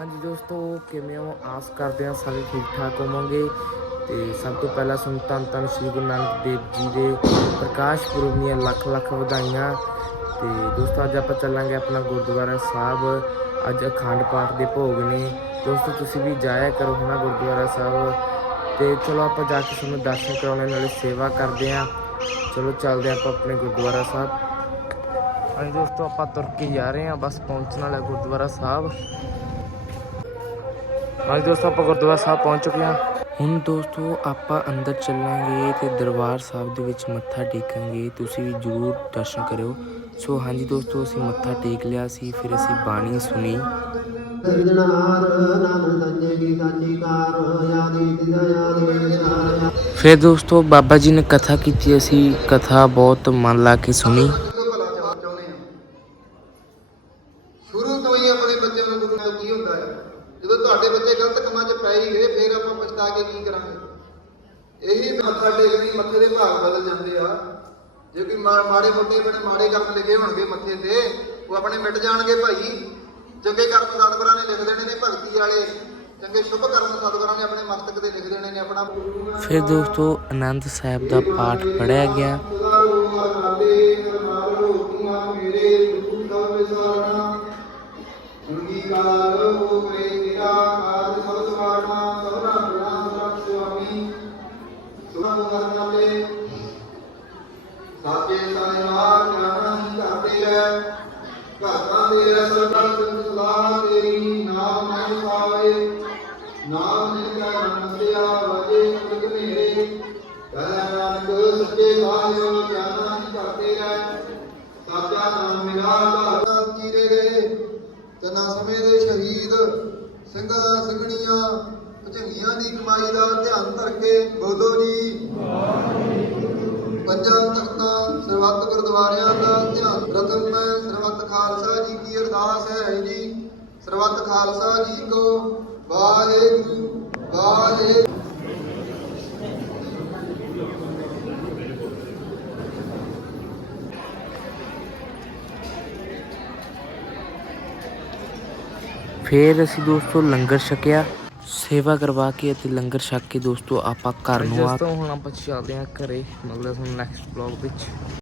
ਹਾਂਜੀ ਦੋਸਤੋ, ਕਿਵੇਂ ਹੋ? ਆਸ ਕਰਦੇ ਹਾਂ ਸਾਰੇ ਠੀਕ ਠਾਕ ਹੋਵੋਗੇ। ਤੇ ਸਭ ਤੋਂ ਪਹਿਲਾਂ ਸਾਨੂੰ ਧੰਨ ਧੰਨ ਸ਼੍ਰੀ ਗੁਰੂ ਨਾਨਕ ਦੇਵ ਜੀ ਦੇ ਪ੍ਰਕਾਸ਼ ਪੁਰਬ ਦੀਆਂ ਲੱਖ ਲੱਖ ਵਧਾਈਆਂ। ਤੇ ਦੋਸਤੋ, ਅੱਜ ਆਪਾਂ ਚੱਲਾਂਗੇ ਆਪਣਾ ਗੁਰਦੁਆਰਾ ਸਾਹਿਬ। ਅੱਜ ਅਖੰਡ ਪਾਠ ਦੇ ਭੋਗ ਨੇ। ਦੋਸਤੋ, ਤੁਸੀਂ ਵੀ ਜਾਇਆ ਕਰੋ ਹਨਾ ਗੁਰਦੁਆਰਾ ਸਾਹਿਬ। ਤੇ ਚਲੋ ਆਪਾਂ ਜਾ ਕੇ ਤੁਹਾਨੂੰ ਦਰਸ਼ਨ ਕਰਾਉਣੇ ਨਾਲੇ ਸੇਵਾ ਕਰਦੇ ਹਾਂ। ਚਲੋ, ਚੱਲਦੇ ਹਾਂ ਆਪਾਂ ਆਪਣੇ ਗੁਰਦੁਆਰਾ ਸਾਹਿਬ। ਹਾਂਜੀ ਦੋਸਤੋ, ਆਪਾਂ ਤੁਰ ਕੇ ਜਾ ਰਹੇ ਹਾਂ। ਬਸ ਪਹੁੰਚਣ ਵਾਲਾ ਗੁਰਦੁਆਰਾ ਸਾਹਿਬ। ਹਾਂਜੀ ਦੋਸਤੋ ਆਪਾਂ ਗੁਰਦੁਆਰਾ ਸਾਹਿਬ ਪਹੁੰਚ ਚੁੱਕੇ ਹਾਂ। ਹੁਣ ਦੋਸਤੋ ਆਪਾਂ ਅੰਦਰ ਚੱਲਾਂਗੇ ਤੇ ਦਰਬਾਰ ਸਾਹਿਬ ਦੇ ਵਿੱਚ ਮੱਥਾ ਟੇਕਾਂਗੇ। ਤੁਸੀਂ ਵੀ ਜਰੂਰ ਦਰਸ਼ਨ ਕਰਿਓ। ਸੋ ਹਾਂਜੀ ਦੋਸਤੋ ਅਸੀਂ ਮੱਥਾ ਟੇਕ ਲਿਆ ਸੀ ਫਿਰ ਅਸੀਂ ਬਾਣੀ ਸੁਣੀ। ਸਿਰਜਣਹਾਰ ਨਾਨਕ ਸੰਜੇ ਕੀ ਸਾਚੀ ਕਾਰ ਯਾਦੀ ਤਿਸਾ ਯਾਦੀ ਸਾਰਿਆ ਫਿਰ ਦੋਸਤੋ ਬਾਬਾ ਜੀ ਨੇ ਕਥਾ ਕੀਤੀ ਅਸੀਂ ਕਥਾ ਬਹੁਤ ਮਨ ਲਾ ਕੇ ਸੁਣੀ। ਕਿਉਂ ਭਲਾ ਚਾਹੁੰਦੇ ਚਾਹੁੰਦੇ ਆ ਸ਼ੁਰੂ ਤੋਂ ਹੀ ਆਪਣੇ ਬੱਚਿਆਂ ਨੂੰ ਗੁਰੂ ਨਾਲ ਕੀ ਹੁੰਦਾ ਹੈ? ਜਦੋਂ ਤੁਹਾਡੇ ਬੱਚੇ ਗਲਤ ਕੰਮਾਂ 'ਚ ਪੈ ਹੀ ਗਏ ਫਿਰ ਆਪਾਂ ਪਛਤਾ ਕੇ ਕੀ ਕਰਾਂਗੇ? ਇਹੀ ਮੱਥਾ ਟੇਕਣੀ ਮੱਥੇ ਦੇ ਭਾਗ ਬਦਲ ਜਾਂਦੇ ਆ। ਜੇ ਕੋਈ ਮਾੜੇ ਮੋਟੇ ਆਪਣੇ ਮਾੜੇ ਕੰਮ ਲਿਖੇ ਹੋਣਗੇ ਮੱਥੇ ਤੇ ਉਹ ਆਪਣੇ ਮਿਟ ਜਾਣਗੇ ਭਾਈ। ਚੰਗੇ ਕਰਮ ਸਤਿਗੁਰਾਂ ਨੇ ਲਿਖ ਦੇਣੇ ਨੇ ਭਗਤੀ ਵਾਲੇ। ਚੰਗੇ ਸ਼ੁਭ ਕਰਮ ਸਤਿਗੁਰਾਂ ਨੇ ਆਪਣੇ ਮਸਤਕ ਤੇ ਲਿਖ ਦੇਣੇ ਨੇ ਆਪਣਾ। ਫਿਰ ਦੋਸਤੋ ਆਨੰਦ ਸਾਹਿਬ ਦਾ ਪਾਠ ਪੜਿਆ ਗਿਆ। ਸਾਚੇ ਸੱਚੇ ਸਾਹਿਬ ਗਿਆਨ ਹੀ ਕਰਦੇ ਹੈ ਸਾਚਾ ਨਾਮ ਮੇਰਾ ਘਰ ਚੀਰੇ ਗਏ ਤਨਾ ਸਮੇਂ ਦੇ ਸ਼ਹੀਦ ਸਿੰਘਾਂ ਸਿੰਘਣੀਆਂ ਭਜੰਗੀਆਂ ਦੀ ਕਮਾਈ ਦਾ ਧਿਆਨ ਧਰ ਕੇ ਬੋਲੋ ਜੀ। ਪੰਜਾਂ ਤਖਤਾਂ ਸਰਬੱਤ ਗੁਰਦੁਆਰਿਆਂ ਦਾ ਧਿਆਨ ਪ੍ਰਥਮ ਮੈਂ ਸਰਬੱਤ ਖਾਲਸਾ ਜੀ ਕੀ ਅਰਦਾਸ ਹੈ ਜੀ। ਸਰਬੱਤ ਖਾਲਸਾ ਜੀ ਕੋ ਵਾਹਿਗੁਰੂ ਵਾਹਿਗੁਰੂ। ਫਿਰ ਅਸੀਂ ਦੋਸਤੋ ਲੰਗਰ ਛਕਿਆ। ਸੇਵਾ ਕਰਵਾ ਕੇ ਅਤੇ ਲੰਗਰ ਛਕ ਕੇ ਦੋਸਤੋ ਆਪਾਂ ਘਰ ਨੂੰ ਆ ਦੋਸਤੋ ਹੁਣ ਆਪਾਂ ਚੱਲਦੇ ਹਾਂ ਘਰੇ। ਮਤਲਬ ਹੁਣ ਨੈਕਸਟ ਬਲੌਗ ਵਿੱਚ।